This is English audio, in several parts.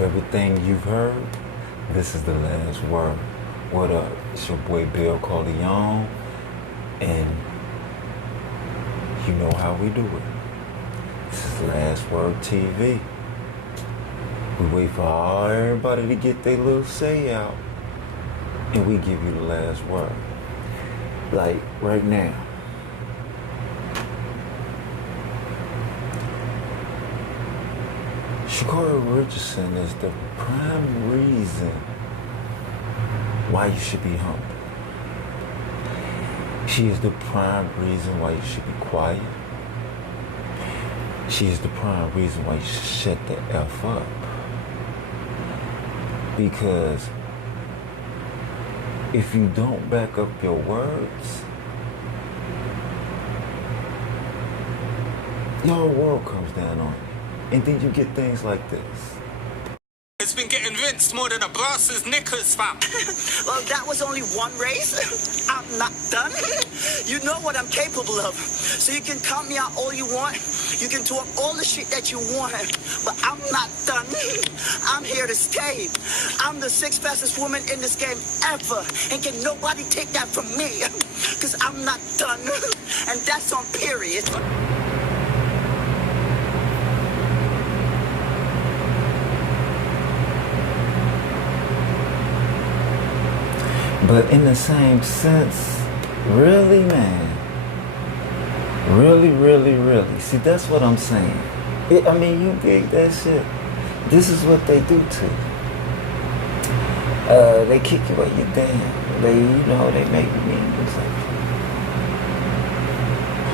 everything you've heard, this is the last word. What up? It's your boy Bill Corleone, and you know how we do it. This is Last Word TV. We wait for everybody to get their little say out, and we give you the last word. Like right now. Sha'Carri Richardson is the prime reason why you should be humble. She is the prime reason why you should be quiet. She is the prime reason why you should shut the F up. Because if you don't back up your words, your world comes down on you. And then you get things like this. It's been getting rinsed more than a brass's knickers, fam. Well, that was only one race. I'm not done. You know what I'm capable of. So you can count me out all you want. You can talk all the shit that you want. But I'm not done. I'm here to stay. I'm the sixth fastest woman in this game ever. And can nobody take that from me. Because I'm not done. And that's on period. But in the same sense, really, man, really. See, that's what I'm saying. I mean, you dig that shit. This is what they do to you. They kick you while you're down. They make you mean.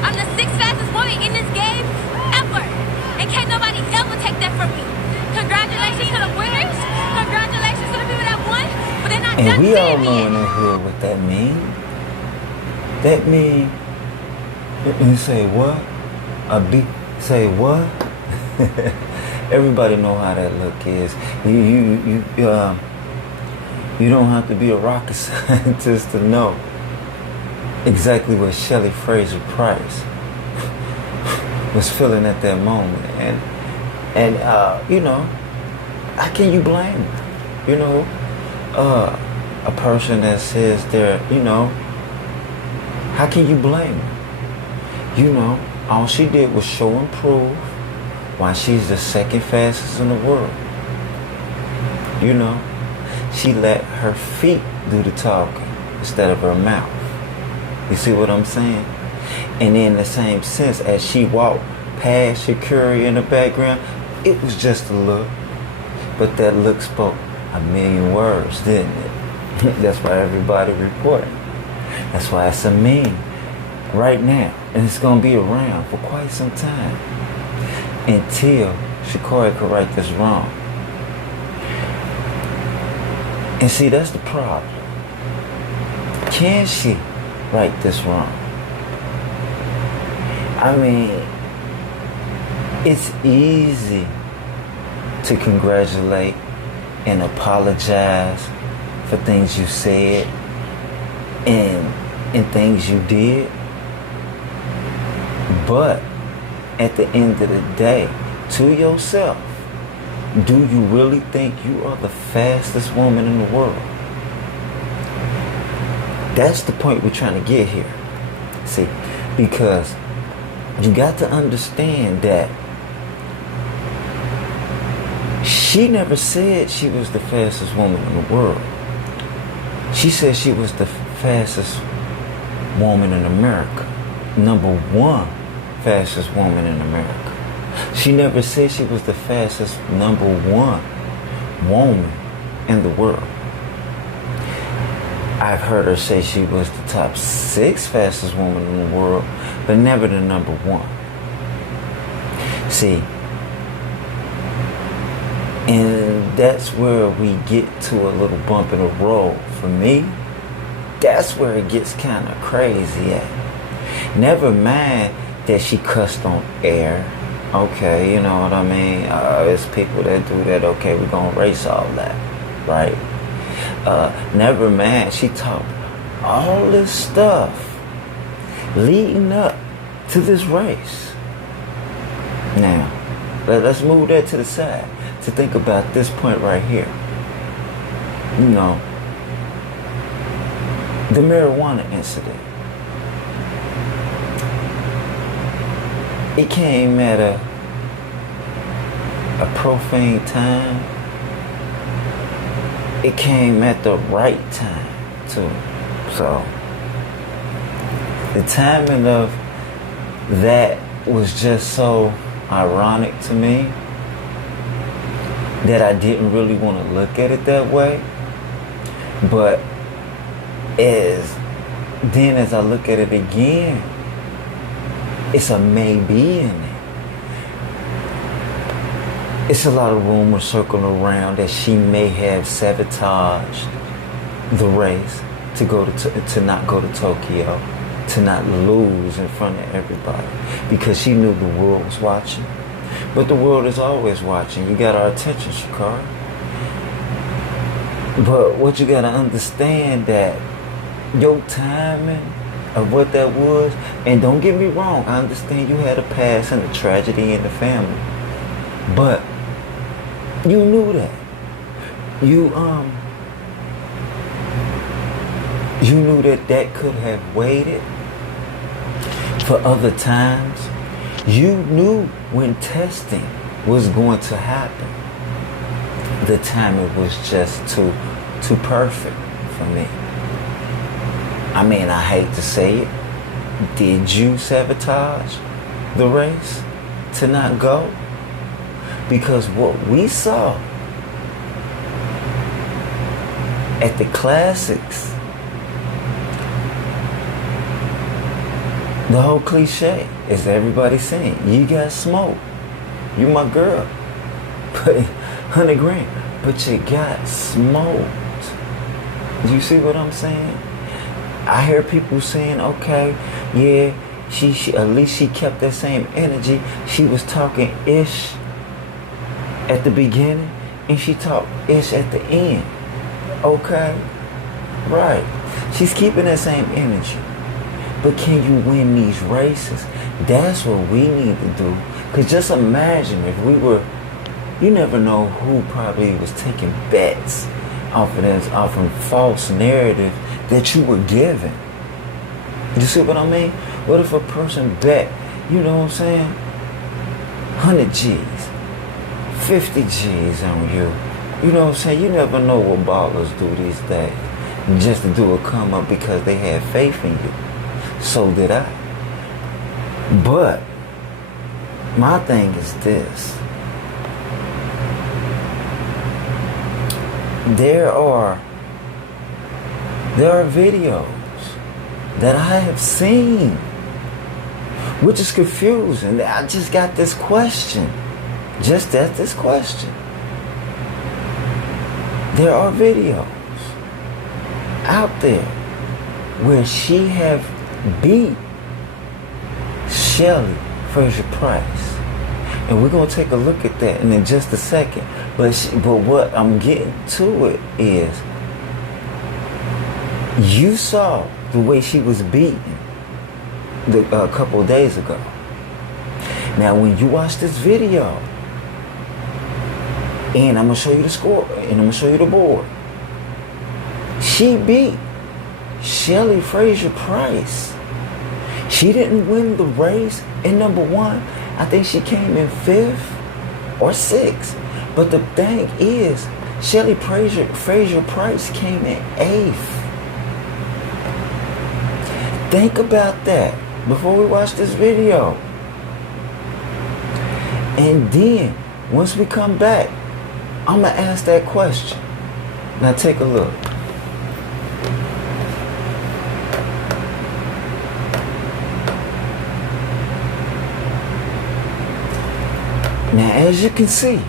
I'm the sixth fastest woman in this game ever. And can't nobody ever take that from me. Congratulations to the winners. Congratulations to the people that won. But they're not done and we all saying know it. in the hood what that mean. That mean, you say what? Say what? Everybody know how that look is. You don't have to be a rocket scientist to know exactly what Shelley Fraser Price was feeling at that moment. And how can you blame her? A person that says they're, how can you blame her? All she did was show and prove why she's the second fastest in the world. She let her feet do the talking instead of her mouth. You see what I'm saying? And in the same sense, as she walked past Sha'Carri in the background, it was just a look. But that look spoke a million words, didn't it? That's why everybody reporting. That's why it's a meme right now. And it's going to be around for quite some time. Until Sha'Carri could right this wrong. And see, that's the problem. Can she right this wrong? I mean, it's easy to congratulate and apologize for things you said and things you did. But at the end of the day, to yourself, do you really think you are the fastest woman in the world? That's the point we're trying to get here. See, because you got to understand that she never said she was the fastest woman in the world. She said she was the fastest woman in America. Number one fastest woman in America. She never said she was the fastest number one woman in the world. I've heard her say she was the top 6 fastest woman in the world, but never the number one. See, and that's where we get to a little bump in the road. For me, that's where it gets kind of crazy at. Never mind that she cussed on air. Okay, you know what I mean? It's people that do that. Okay, we're going to erase all that, right? Never mind, she talked all this stuff leading up to this race. Now, let's move that to the side. to think about this point right here. You know, the marijuana incident. It came at a profane time. It came at the right time too. So the timing of that was just so ironic to me that I didn't really want to look at it that way. But as I look at it again, it's a maybe in it. It's a lot of rumors circling around that she may have sabotaged the race to not go to Tokyo, to not lose in front of everybody, because she knew the world was watching. But the world is always watching. You got our attention, Sha'Carri. But what you gotta understand that your timing of what that was, and don't get me wrong, I understand you had a past and a tragedy in the family, but you knew that. You knew that could have waited for other times. You knew when testing was going to happen. The timing was just too perfect for me. I mean, I hate to say it. Did you sabotage the race to not go? Because what we saw at the classics, the whole cliche is everybody saying, you got smoked. You my girl. But 100 grand. But you got smoked. You see what I'm saying? I hear people saying, okay, yeah, she at least she kept that same energy. She was talking ish at the beginning and she talked ish at the end. Okay? Right. She's keeping that same energy. But can you win these races? That's what we need to do. Because just imagine if we were, you never know who probably was taking bets off of false narrative that you were given. You see what I mean? What if a person bet, you know what I'm saying, 100 G's, 50 G's on you? You know what I'm saying? You never know what ballers do these days. Just to do a come up because they had faith in you. So did I. But my thing is this. There are videos that I have seen, which is confusing. I just got this question. Just at this question. There are videos out there where she have beat Sha'Carri Richardson. And we're going to take a look at that in just a second. But what I'm getting to it is, you saw the way she was beaten a couple of days ago. Now, when you watch this video, and I'm going to show you the score, and I'm going to show you the board, she beat Sha'Carri Richardson. She didn't win the race in number 1. I think she came in 5th or 6th. But the thing is, Sha'Carri Richardson came in 8th. Think about that before we watch this video. And then, once we come back, I'm going to ask that question. Now take a look. Now, as you can see,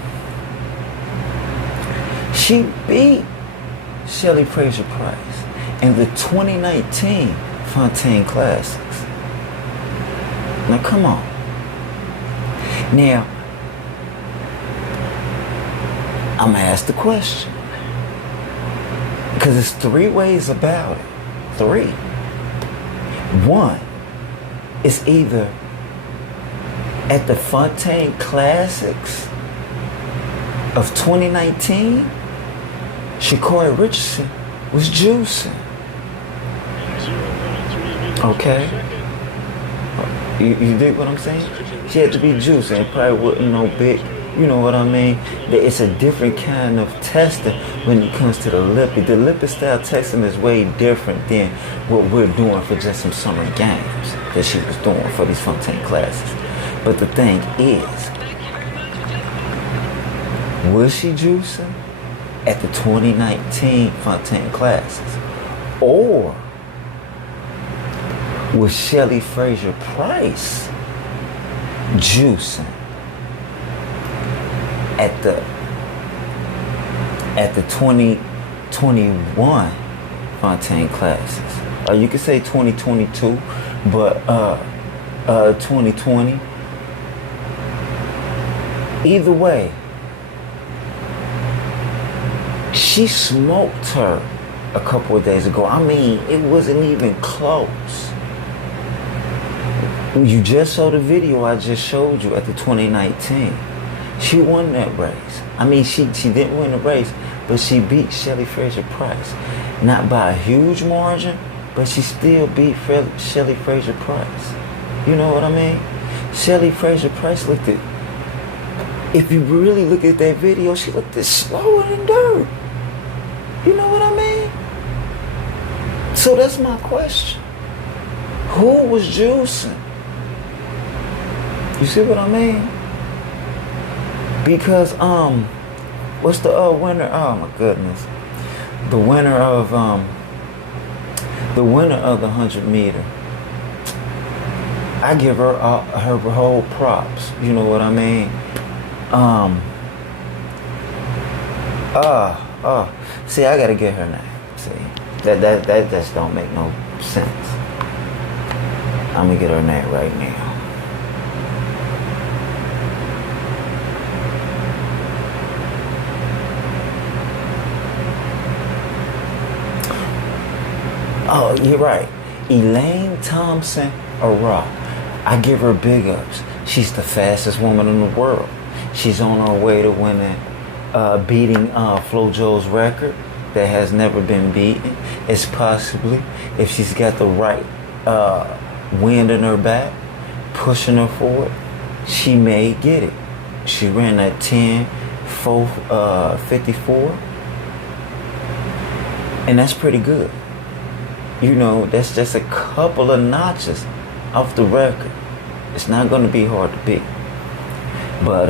she beat Sha'Carri Richardson in the 2019 Fontaine Classics. Now, come on. Now, I'm going to ask the question. Because there's 3 ways about it. 3. 1, it's either at the Fontaine Classics of 2019, Sha'Carri Richardson was juicing. Okay? You dig what I'm saying? She had to be juicing. It probably wasn't no big, you know what I mean? It's a different kind of testing when it comes to the lipid. The lipid style testing is way different than what we're doing for just some summer games that she was doing for these Fontaine classes. But the thing is, was she juicing at the 2019 Fontaine classes? Or was Shelly Fraser-Price juicing at the 2021 Fontaine classes? Or you could say 2022, but 2020. Either way, she smoked her a couple of days ago. I mean, it wasn't even close. You just saw the video I just showed you at the 2019. She won that race. I mean, she didn't win the race, but she beat Shelly Fraser-Price. Not by a huge margin, but she still beat Shelly Fraser-Price. You know what I mean? Shelly Fraser-Price looked at, if you really look at that video, she looked as slower than dirt. You know what I mean? So that's my question. Who was juicing? You see what I mean? Because what's the winner? Oh my goodness, the winner of the 100 meter. I give her her whole props. You know what I mean? See, I gotta get her name. See, that just don't make no sense. I'm gonna get her name right now. Oh, you're right. Elaine Thompson Arra. I give her big ups. She's the fastest woman in the world. She's on her way to winning, beating FloJo's record that has never been beaten. It's possibly, if she's got the right wind in her back, pushing her forward, she may get it. She ran that 10.54, and that's pretty good. You know, that's just a couple of notches off the record. It's not going to be hard to beat. But,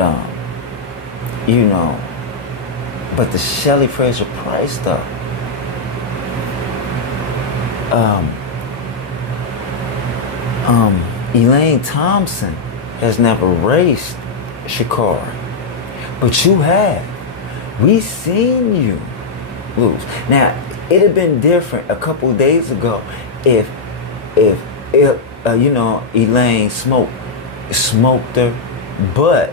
you know, but the Shelly Fraser-Price stuff, Elaine Thompson has never raced Sha'Carri, but you have. We seen you lose. Now, it'd have been different a couple of days ago if you know, Elaine smoked her, but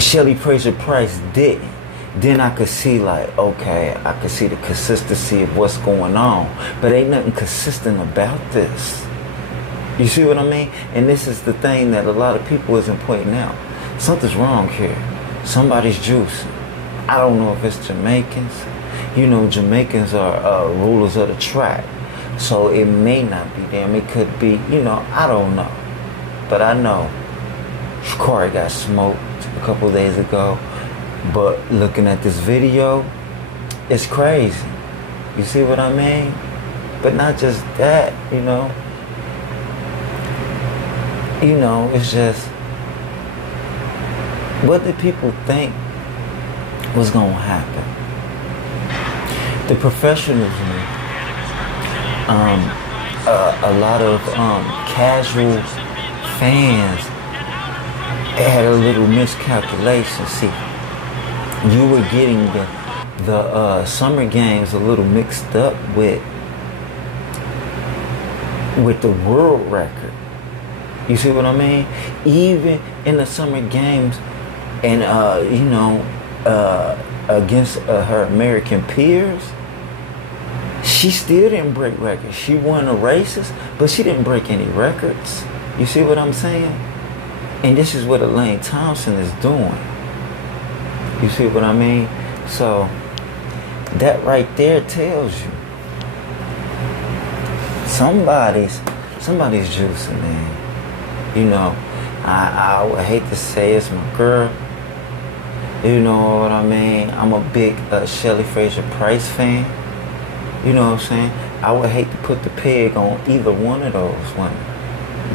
Shelly Fraser-Price didn't. Then I could see, like, okay, I could see the consistency of what's going on, but ain't nothing consistent about this. You see what I mean? And this is the thing that a lot of people isn't pointing out. Something's wrong here. Somebody's juicing. I don't know if it's Jamaicans. You know, Jamaicans are rulers of the track. So it may not be them. It could be, you know, I don't know. But I know Sha'Carri got smoked a couple days ago. But looking at this video, it's crazy. You see what I mean? But not just that, you know. You know, it's just, what did people think was going to happen? The professionalism, a lot of casual fans had a little miscalculation. See, you were getting the summer games a little mixed up with the world record. You see what I mean? Even in the summer games, and you know, against her American peers, she still didn't break records. She won the races, but she didn't break any records. You see what I'm saying? And this is what Elaine Thompson is doing. You see what I mean? So that right there tells you somebody's juicing, man. You know, I would hate to say it's my girl. You know what I mean? I'm a big Shelley Fraser-Price fan. You know what I'm saying? I would hate to put the peg on either one of those women.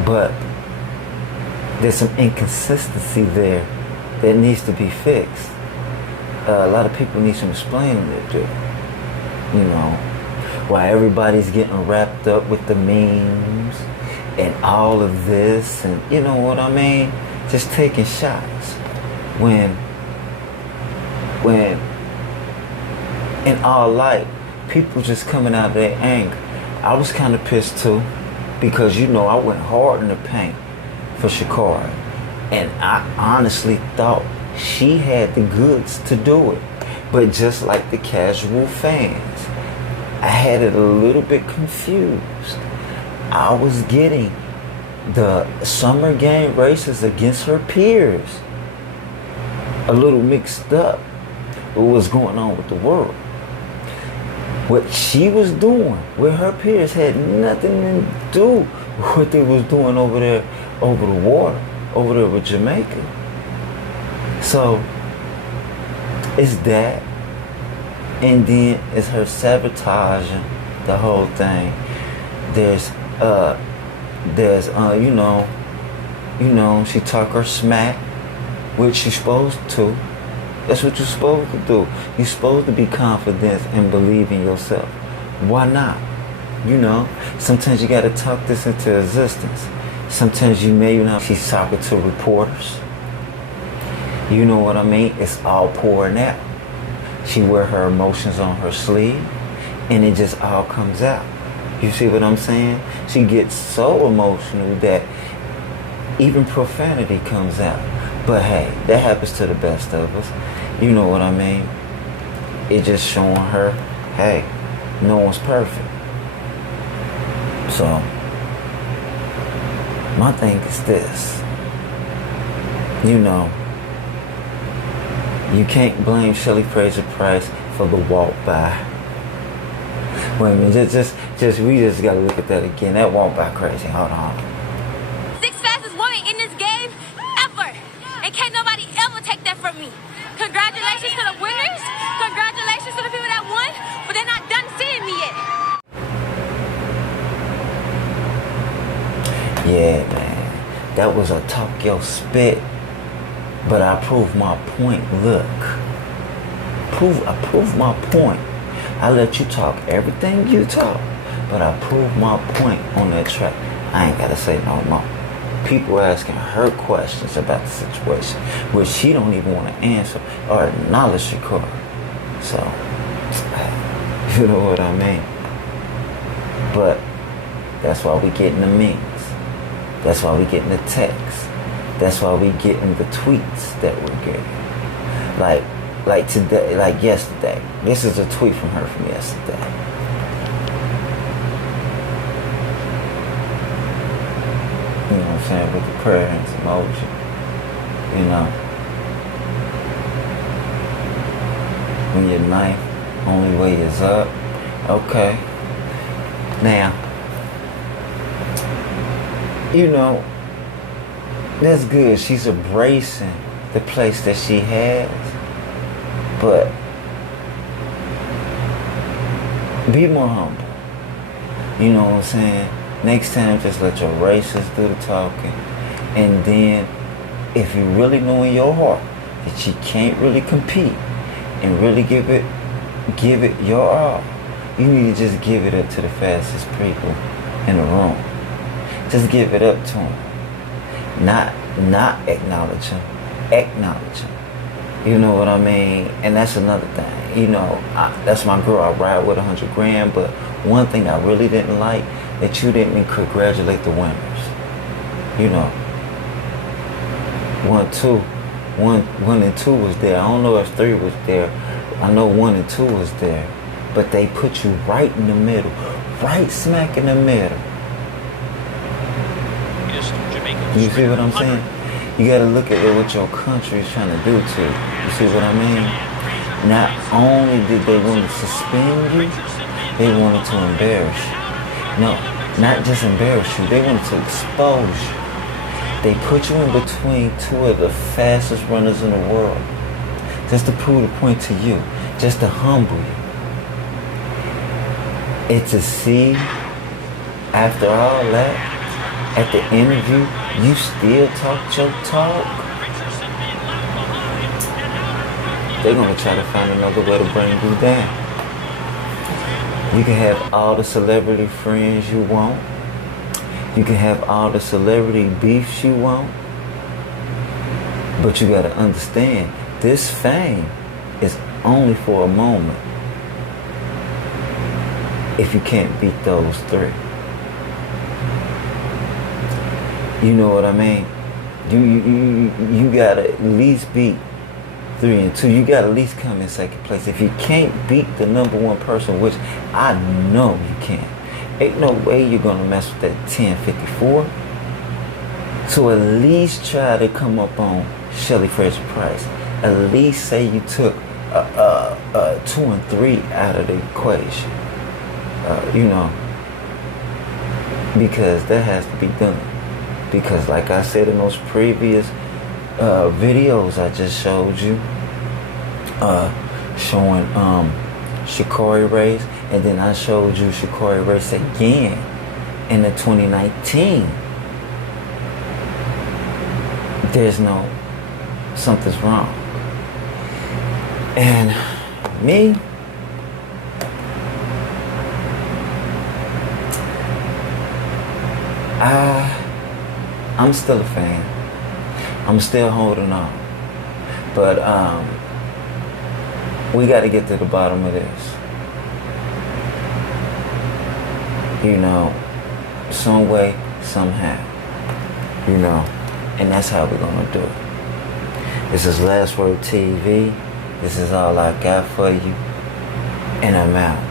But there's some inconsistency there that needs to be fixed. A lot of people need some explaining to do. You know, while everybody's getting wrapped up with the memes and all of this, and you know what I mean? Just taking shots. When in all light, people just coming out of their anger. I was kind of pissed too, because you know I went hard in the paint for Sha'Carri, and I honestly thought she had the goods to do it. But just like the casual fans, I had it a little bit confused. I was getting the summer game races against her peers a little mixed up with what's going on with the world. What she was doing with her peers had nothing to do with what they was doing over there, over the water, over there with Jamaica. So it's that, and then it's her sabotaging the whole thing. There's you know, she talk her smack, which she's supposed to. That's what you're supposed to do. You're supposed to be confident and believe in yourself. Why not? You know, sometimes you gotta talk this into existence. Sometimes you may, you know, she's talking to reporters. You know what I mean? It's all pouring out. She wear her emotions on her sleeve, and it just all comes out. You see what I'm saying? She gets so emotional that even profanity comes out. But hey, that happens to the best of us. You know what I mean? It just showing her, hey, no one's perfect. So, my thing is this. You know, you can't blame Shelley Fraser-Price for the walk by. Wait a minute, we just gotta look at that again. That walk by crazy. Hold on. Sixth fastest woman in this game ever. And can't nobody ever take that from me. Congratulations to the winners. Congratulations to the people that won. But they're not done seeing me yet. Yeah, man. That was a talk your spit. But I proved my point. Look. I proved my point. I let you talk everything you talk. But I proved my point on that track. I ain't gotta say no more. People asking her questions about the situation, which she don't even want to answer or acknowledge Sha'Carri. So, you know what I mean? But that's why we getting the memes. That's why we getting the texts. That's why we getting the tweets that we're getting. Like today, like yesterday. This is a tweet from her from yesterday. You know what I'm saying, with the prayer hands emoji. You know, when your knife only way is up. Okay. Now, you know, that's good. She's embracing the place that she has. But be more humble. You know what I'm saying? Next time, just let your racist do the talking. And then, if you really know in your heart that you can't really compete and really give it your all, you need to just give it up to the fastest people in the room. Just give it up to them. Not acknowledge them. Acknowledge them. You know what I mean? And that's another thing. You know, that's my girl. I ride with 100 grand. But one thing I really didn't like, that you didn't congratulate the winners. You know, 1 and 2 was there. I don't know if 3 was there. I know 1 and 2 was there. But they put you right in the middle. Right smack in the middle. You see what I'm saying? You got to look at what your country is trying to do to you. You see what I mean? Not only did they want to suspend you, they wanted to embarrass you. No, not just embarrass you. They wanted to expose you. They put you in between two of the fastest runners in the world. Just to prove the point to you. Just to humble you. And to see, after all that, at the interview, you still talk your talk. They're going to try to find another way to bring you down. You can have all the celebrity friends you want. You can have all the celebrity beefs you want. But you got to understand, this fame is only for a moment. If you can't beat those three. You know what I mean? You gotta at least beat 3 and 2. You gotta at least come in second place. If you can't beat the number one person, which I know you can't, ain't no way you're gonna mess with that 1054. So at least try to come up on Shelly Fraser Price. At least say you took 2 and 3 out of the equation. You know, because that has to be done. Because like I said in those previous videos I just showed you, showing Sha'Carri race, and then I showed you Sha'Carri race again in the 2019. There's no, something's wrong. And me, I'm still a fan. I'm still holding on. But we got to get to the bottom of this. You know, some way, somehow. You know, and that's how we're going to do it. This is Last Word TV. This is all I got for you. And I'm out.